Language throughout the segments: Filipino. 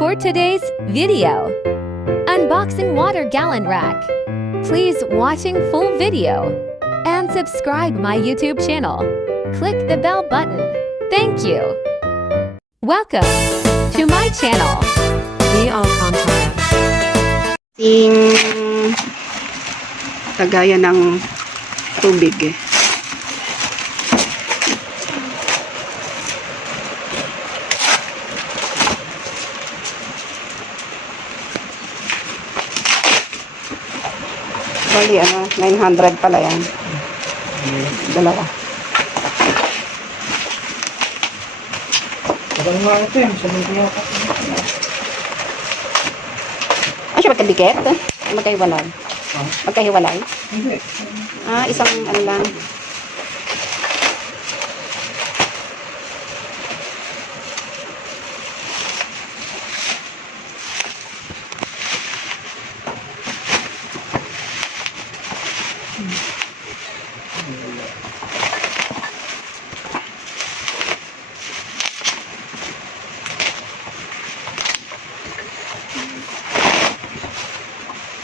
For today's video, unboxing water gallon rack. Please watching full video and subscribe my YouTube channel. Click the bell button. Thank you. Welcome to my channel. We all contact. Ting lagayan ng tubig eh. Bali, 900 pala yan. Dalawa. Tagal nga ito eh. Sabi ko nga. Siya magkadikit? Magkahiwalay? Magkahiwalay? Hindi. Isang ano lang.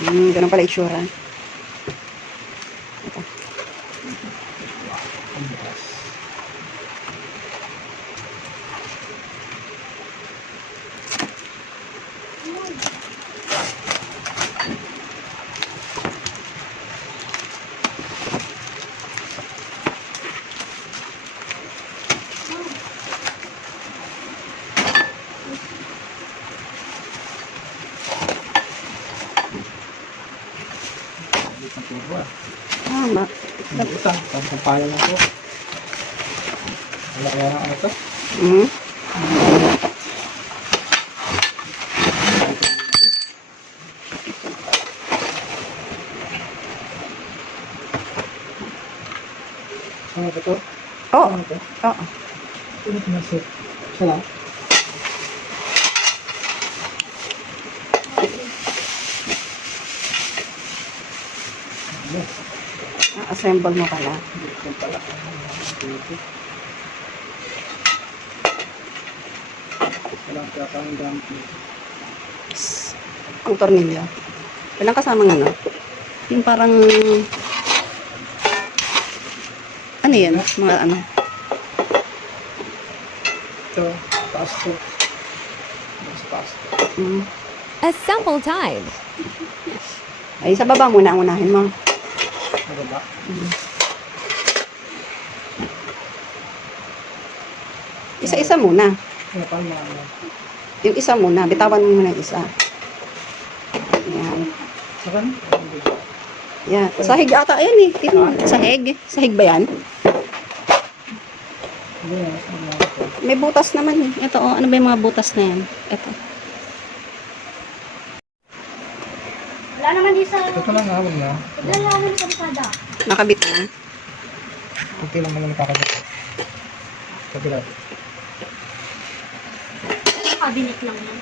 Ganun pala itsura. Ito. Utang. Pagpapayan ako. Wala kaya na ito? Ano ito? Oo. Ano ito? Oo. Ito na pinasok. Siya lang. Assemble mo pala. Ito pala. Walang kakang gamit. Ang tornilyo. Walang kasamang ano. Yung parang ano yan? Mga ano. Ito. Taas to. Mas taas to. Assemble time. Ay, sa baba muna ang unahin mo. Ano ba? Isa-isa muna. Ano pa naman? Yung isa muna. Bitawan mo muna yung isa. Yan. Saan? Yan. Sahig ata yan eh. Tingnan mo. Sahig. Sahig ba yan? Hindi na. May butas naman eh. Ito oh. Ano ba yung mga butas na yan? Ito. Wala naman di sa... Ito lang nga. Huwag na. Wala naman sa busada. Nakabit na. Okay lang naman nakakabit. Kabilat. Kabinet lang yan.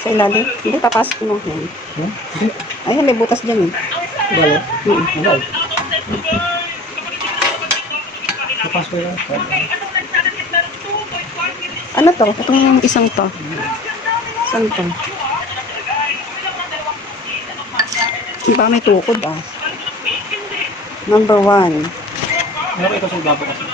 Sa ilalim. Hindi, papasok mo. Yan. Hindi. Ayun, may butas dyan eh. Balo? Balo. Tapos ko lang. Ano to? Itong isang to. Saan to? Yung pa may tukod ah. Number 1. Meron ito sa babo kasi.